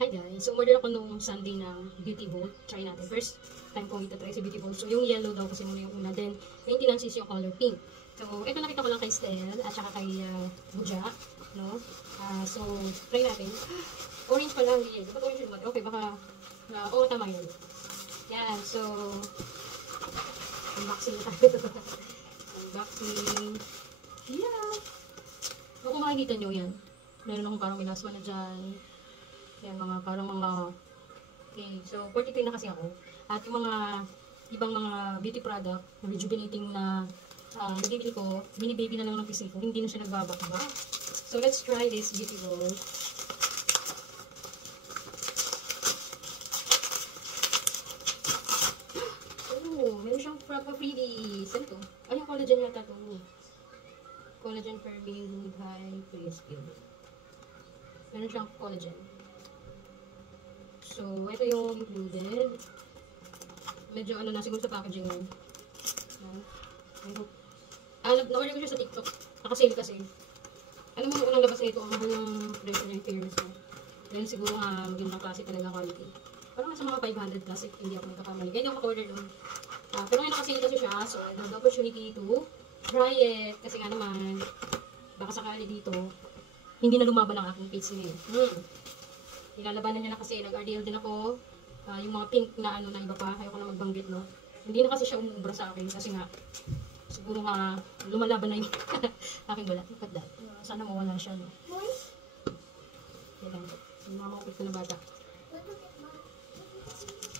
Hi guys, so order ako nung Sunday ng Beauty Bolt. Try natin. First time ko ita-try si Beauty Bolt. So yung yellow daw kasi muna yung una. Then maintenance is yung color pink. So ito nakita ko lang kay Stel at saka kay Buja. No? So try natin. Orange pa lang yun. Ba't orange naman? Okay, baka tama yun. Yan, so unboxing na tayo. Unboxing. Yeah. So kung makikita nyo yan, meron akong parang minaswa na dyan. Yan, mga parang mga okay, so 43 na kasi ako. At yung mga ibang mga beauty product, rejuvenating na nabibili ko, mini-baby na lang ng PC ko, hindi na siya nagbabakba. So let's try this Beauty Bolt. Oh, meron siyang freebies. Ano to? Ay, yung collagen yata to. Collagen firming with high pre-skin. Meron siyang collagen. So, ito yung included. Medyo ano na, siguro sa packaging yun. Na-order ko siya sa TikTok. Nakasale kasi. Alam mo, unang labas na ito, ang mahal ng presyo niya, fairness na. Then siguro magandang klase talaga quality. Parang nasa mga 500 plus, hindi ako nagkakamali. Ganyan ako order doon. Pero ngayon nakasale kasi siya, so I have the opportunity to try it. Kasi nga naman, baka sakali dito, hindi na lumaban ang aking face ngayon. Nilalabanan niya na kasi, nag-RDL din ako. Yung mga pink na ano na iba pa, ayoko na magbanggit, no. Hindi na kasi siya umubra sa akin kasi nga, siguro nga lumalaban na yung aking balat. Look at that. Sana mawala siya, no. Yan lang. Yung mga makupit ko na bata.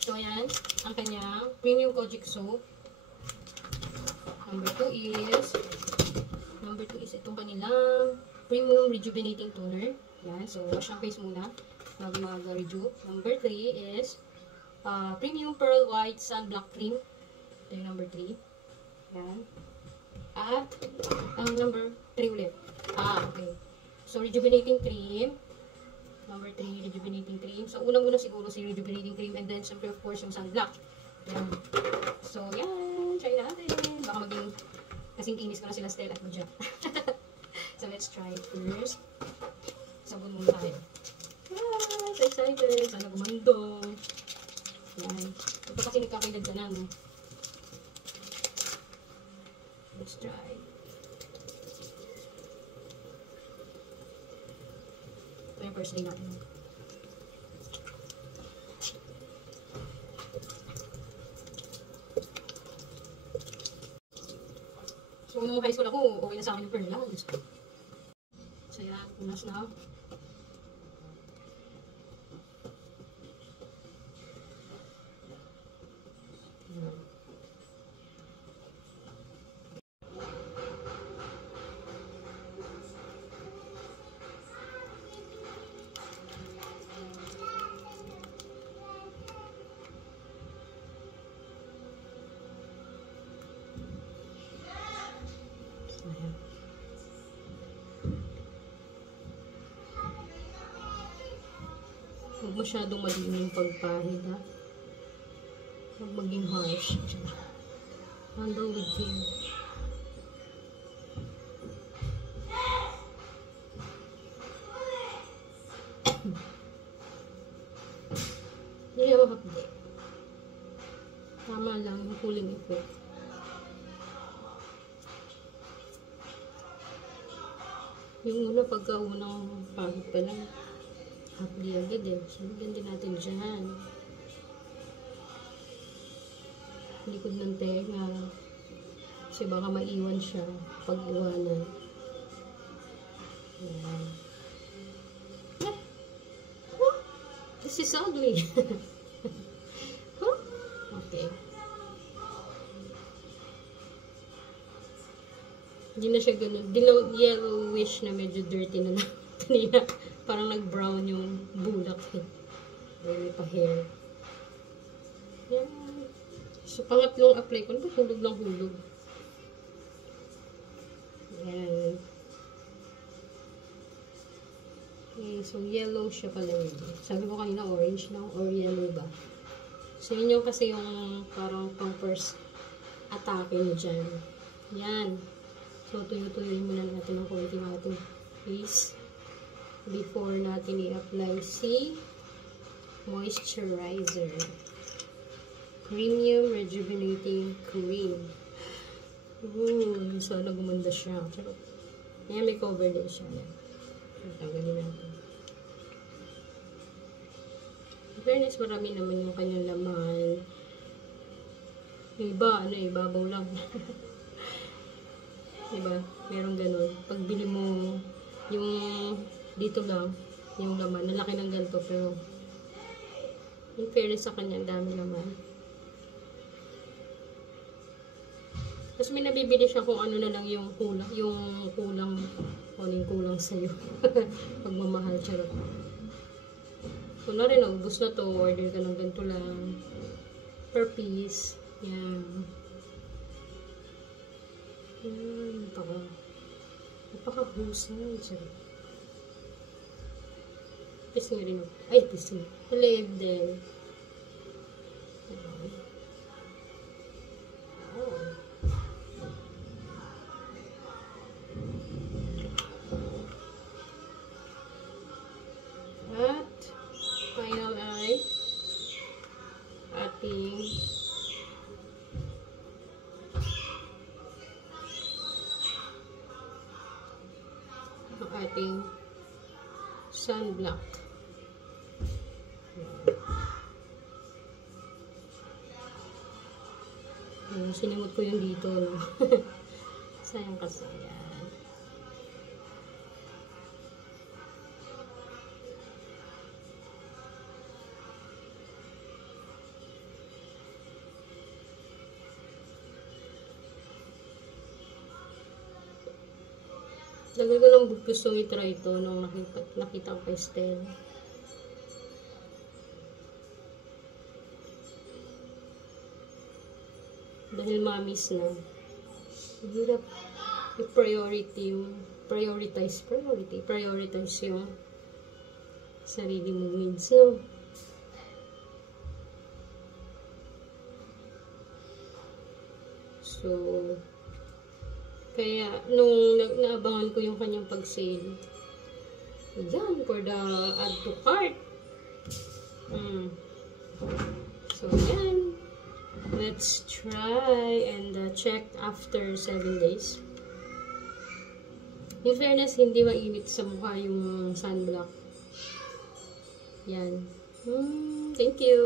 So, ayan. Ang kanyang premium kojic soap. Number 2 is itong kanilang premium rejuvenating toner. Yan. So, wash ang face muna bago mag-rejuve. Number 3 is premium pearl white sunblock cream. Ito yung number 3. Yan. At ang number 3 ulit. Okay. So, rejuvenating cream. Number 3, rejuvenating cream. So, unang-una siguro si rejuvenating cream and then, syempre, of course, yung sunblock. Yan. So, yan. Try natin. Baka maging kasing kinis ko na sila Stel at Buja. So, let's try it first. Sabon muna tayo. So excited. Sana gumando. Yan. Ito kasi nagkakaedad ka na, no? Let's try. Ito yung first day natin. So, nung high school ako, okay na sa akin yung pearl lang. So, yan. Unas na. Ayan. Huwag masyadong madilim yung pagpahid, ha? Huwag maging harsh. Handle with care. Hindi na makapde. Tama lang yung cooling effect. Yung una, pagkaunang pagod pa lang, hapli agad eh. So, din natin dyan. Likod ng tenga. Kasi baka maiwan siya pag iwanan. Ayan. Huh? This is ugly. Huh? Okay. Hindi na siya ganun. Yellowish na medyo dirty na lang. Kanina, parang nag-brown yung bulak. May pa-hair. Yan. So, pangatlong apply ko. Ano ba? Hulog lang hulog. Yan. Okay, so yellow siya pala yun. Sabi ko kanina orange lang or yellow ba? So, yun yung kasi yung parang pang first atake nyo dyan. Yan. So, tuyo-tuyoin muna natin ng konti ng ating face before natin i-apply si Moisturizer. Premium Rejuvenating Cream. Sana gumanda siya. Charot. Ayan, may cover din siya. Tanggalin natin. In fairness, marami naman yung kanyang laman. Yung iba, ibabaw lang. Diba? Meron ganun. Pag bili mo, yung dito lang, yung laman, nalaki ng ganito, pero in fairness sa kanya, dami laman. Tapos may nabibili siya kung ano na lang yung kulang, ano yung kulang sa'yo. Pagmamahal, charot. Kung na rin, ubus na to, order ka ng ganito lang, per piece. Yan. Yan, napaka-husay, charot. Pisngi rin ako. Ay, pisngi. Palib din. At final ay ating sunblock. Sinimot ko yung dito, no? Sayang kasi yan. Lagi ko lang gustong i-try ito nung nakita ko kay Stell. Dahil mamis na, hirap prioritize yung sarili mong needs, no? So, kaya, nung naabangan ko yung kanyang pag-sale, yan, for the add to cart. So, yan. Let's try and check after 7 days. In fairness, hindi mainit sa mukha yung sunblock. Yan. Thank you.